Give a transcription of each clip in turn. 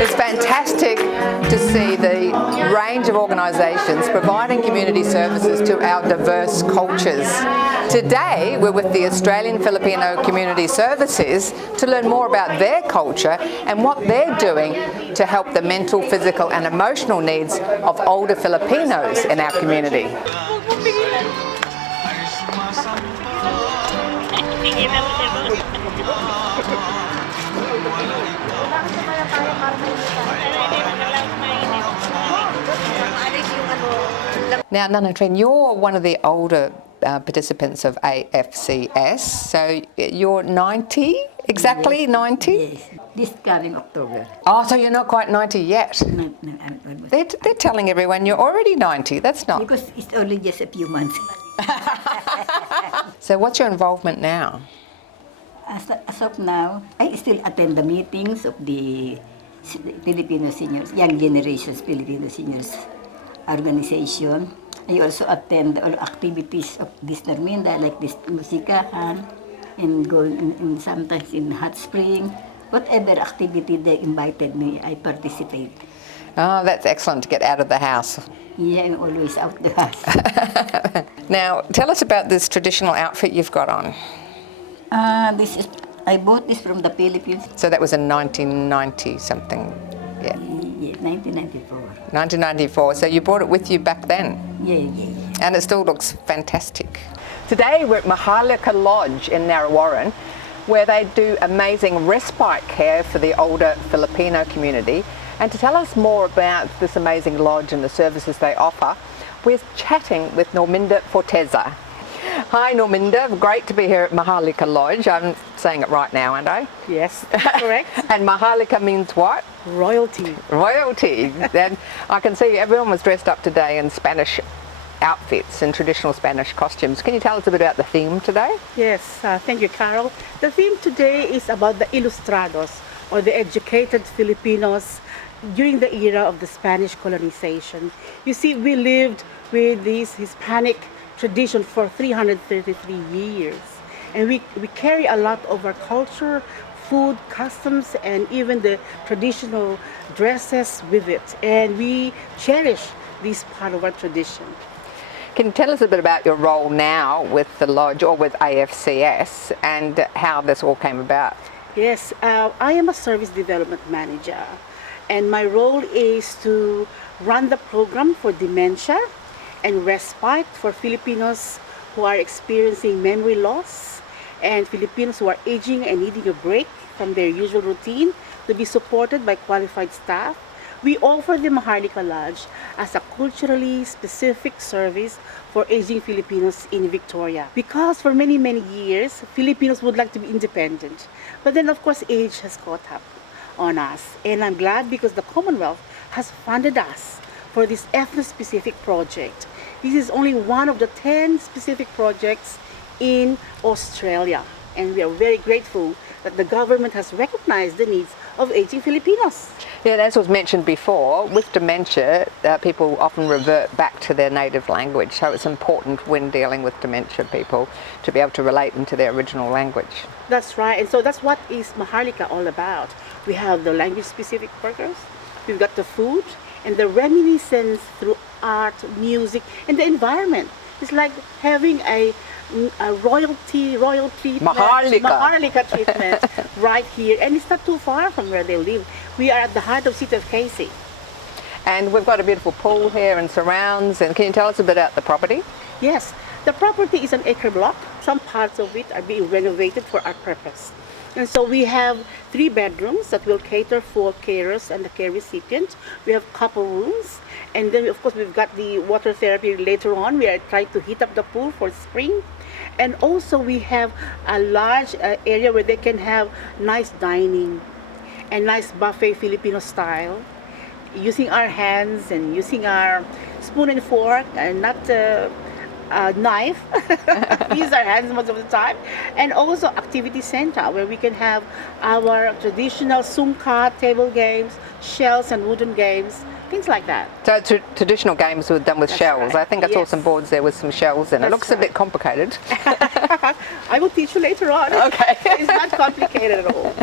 It's fantastic to see the range of organisations providing community services to our diverse cultures. Today we're with the Australian-Filipino Community Services to learn more about their culture and what they're doing to help the mental, physical and emotional needs of older Filipinos in our community. Now, Nana Trin, you're one of the older participants of AFCS, so you're 90, exactly 90? Yes, this coming October. Oh, so you're not quite 90 yet? No, I'm almost. They're telling everyone you're already 90, that's not... Because it's only just a few months. So what's your involvement now? As of now, I still attend the meetings of the Filipino seniors, young generations Filipino seniors organization. I also attend all activities of this Norminda, like this musikahan, and going in sometimes in hot spring. Whatever activity they invited me, I participate. Oh, that's excellent to get out of the house. Yeah, I'm always out the house. Now, tell us about this traditional outfit you've got on. I bought this from the Philippines. So that was in 1990 something, yeah. Yeah, 1994. 1994, so you brought it with you back then? Yeah. And it still looks fantastic. Today we're at Maharlika Lodge in Narrawarren, where they do amazing respite care for the older Filipino community. And to tell us more about this amazing lodge and the services they offer, we're chatting with Norminda Forteza. Hi Norminda, great to be here at Maharlika Lodge. I'm saying it right now, aren't I? Yes, correct. And Maharlika means what? Royalty. Royalty. And I can see everyone was dressed up today in Spanish outfits and traditional Spanish costumes. Can you tell us a bit about the theme today? Yes, thank you, Carol. The theme today is about the ilustrados, or the educated Filipinos during the era of the Spanish colonization. You see, we lived with this Hispanic tradition for 333 years. And we carry a lot of our culture, food, customs, and even the traditional dresses with it. And we cherish this part of our tradition. Can you tell us a bit about your role now with the lodge or with AFCS and how this all came about? Yes, I am a service development manager, and my role is to run the program for dementia and respite for Filipinos who are experiencing memory loss and Filipinos who are aging and needing a break from their usual routine to be supported by qualified staff. We offer the Maharlika Lodge as a culturally specific service for aging Filipinos in Victoria. Because for many years, Filipinos would like to be independent. But then of course age has caught up on us. And I'm glad because the Commonwealth has funded us for this ethno-specific project. This is only one of the 10 specific projects in Australia. And we are very grateful that the government has recognized the needs of aging Filipinos. Yeah, as was mentioned before, with dementia, people often revert back to their native language. So it's important when dealing with dementia people to be able to relate them to their original language. That's right. And so that's what is Maharlika all about. We have the language-specific burgers, we've got the food, and the reminiscence through art, music, and the environment. It's like having a royalty Maharlika treatment right here, and it's not too far from where they live. We are at the heart of the city of Casey. And we've got a beautiful pool here and surrounds, and can you tell us a bit about the property? Yes, the property is an acre block. Some parts of it are being renovated for our purpose. And so we have 3 bedrooms that will cater for carers and the care recipient. We have couple rooms, and then of course we've got the water therapy later on. We are trying to heat up the pool for spring. And also we have a large area where they can have nice dining and nice buffet Filipino style, using our hands and using our spoon and fork and not knife. We use our hands most of the time. And also activity center where we can have our traditional sungka, table games, shells and wooden games, things like that. So traditional games were done with shells. Right. I think I saw some boards there with some shells in it. It looks a bit complicated. I will teach you later on. Okay. It's not complicated at all.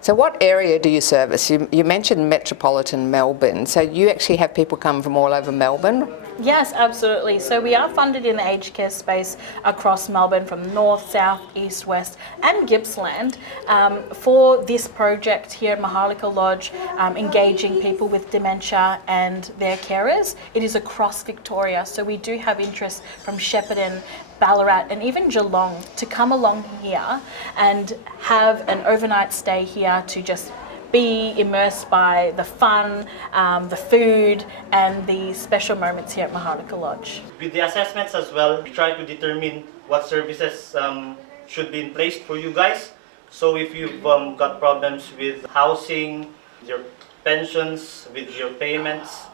So what area do you service? You mentioned metropolitan Melbourne, so you actually have people come from all over Melbourne? Yes, absolutely. So we are funded in the aged care space across Melbourne from north, south, east, west and Gippsland for this project here at Maharlika Lodge, engaging people with dementia and their carers. It is across Victoria, so we do have interest from Shepparton, Ballarat and even Geelong to come along here and have an overnight stay here to just be immersed by the fun, the food and the special moments here at Maharlika Lodge. With the assessments as well, we try to determine what services should be in place for you guys. So if you've got problems with housing, your pensions, with your payments,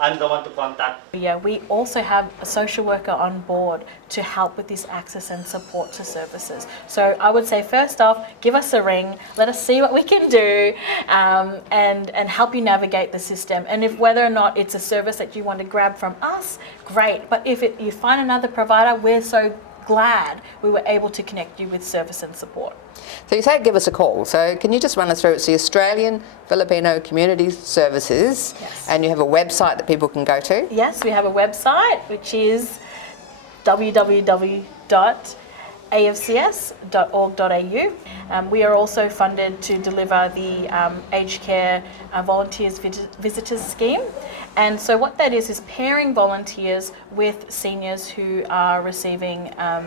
I'm the one to contact. Yeah, we also have a social worker on board to help with this access and support to services. So I would say first off, give us a ring, let us see what we can do and help you navigate the system. And if whether or not it's a service that you want to grab from us, great. But if you find another provider, we're so glad we were able to connect you with service and support. So you say give us a call. So can you just run us through? It's the Australian-Filipino Community Services, Yes. And you have a website that people can go to? Yes, we have a website which is www.afcs.org.au. We are also funded to deliver the aged care volunteers visitors scheme. And so what that is pairing volunteers with seniors who are receiving a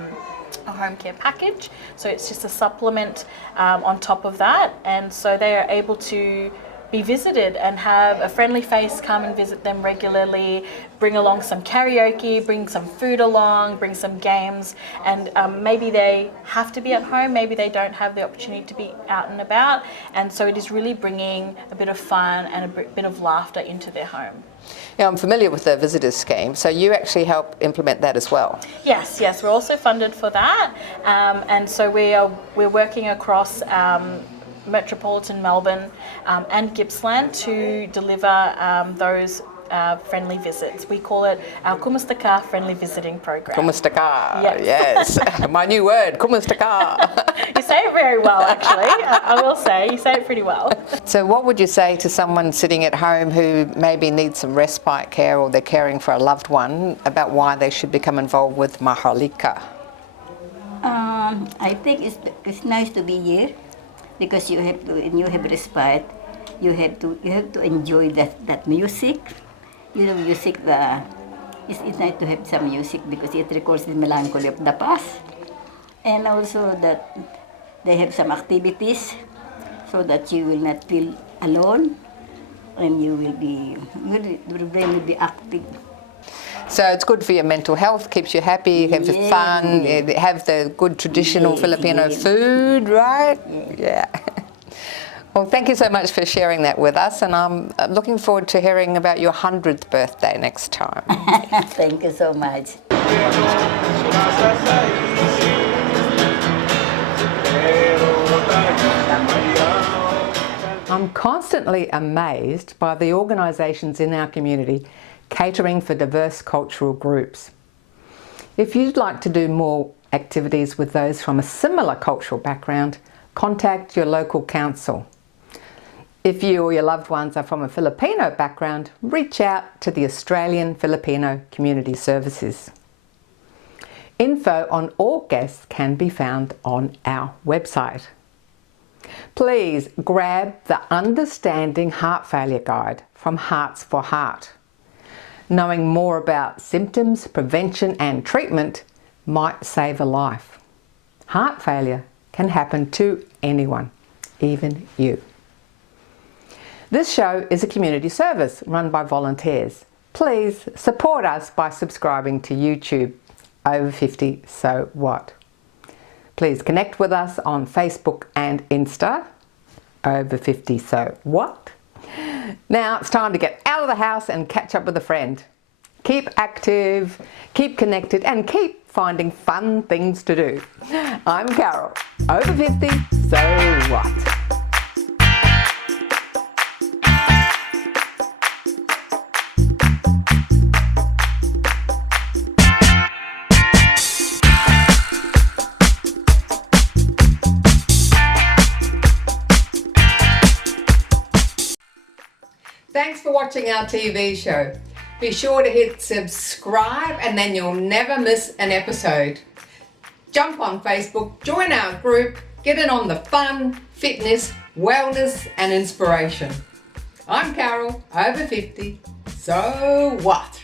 home care package. So it's just a supplement on top of that. And so they are able to be visited and have a friendly face come and visit them regularly, bring along some karaoke, bring some food along, bring some games, and maybe they have to be at home, maybe they don't have the opportunity to be out and about, and so it is really bringing a bit of fun and a bit of laughter into their home. Yeah, I'm familiar with the visitors scheme, so you actually help implement that as well? Yes, we're also funded for that, and so we're working across metropolitan Melbourne and Gippsland to deliver those friendly visits. We call it our Kumusta Ka friendly visiting program. Kumusta ka, Yes. yes. My new word, Kumusta ka. You say it very well, actually. I will say, you say it pretty well. So what would you say to someone sitting at home who maybe needs some respite care or they're caring for a loved one about why they should become involved with Maharlika? I think it's nice to be here because you have to, when you have respite, you have to enjoy that music. You know, music. It's nice to have some music because it recalls the melancholy of the past, and also that they have some activities so that you will not feel alone, and you will be active. So it's good for your mental health, keeps you happy, have fun, have the good traditional Filipino food, right? Yeah. Well, thank you so much for sharing that with us, and I'm looking forward to hearing about your 100th birthday next time. Thank you so much. I'm constantly amazed by the organisations in our community catering for diverse cultural groups. If you'd like to do more activities with those from a similar cultural background, contact your local council. If you or your loved ones are from a Filipino background, reach out to the Australian-Filipino Community Services. Info on all guests can be found on our website. Please grab the Understanding Heart Failure Guide from Hearts for Heart. Knowing more about symptoms, prevention and treatment might save a life. Heart failure can happen to anyone, even you. This show is a community service run by volunteers. Please support us by subscribing to YouTube, Over 50 So What. Please connect with us on Facebook and Insta, Over 50 So What. Now it's time to get out of the house and catch up with a friend. Keep active, keep connected and keep finding fun things to do. I'm Carol, Over 50 So What. Thanks for watching our TV show. Be sure to hit subscribe and then you'll never miss an episode. Jump on Facebook, join our group, get in on the fun, fitness, wellness and inspiration. I'm Carol, over 50. So what?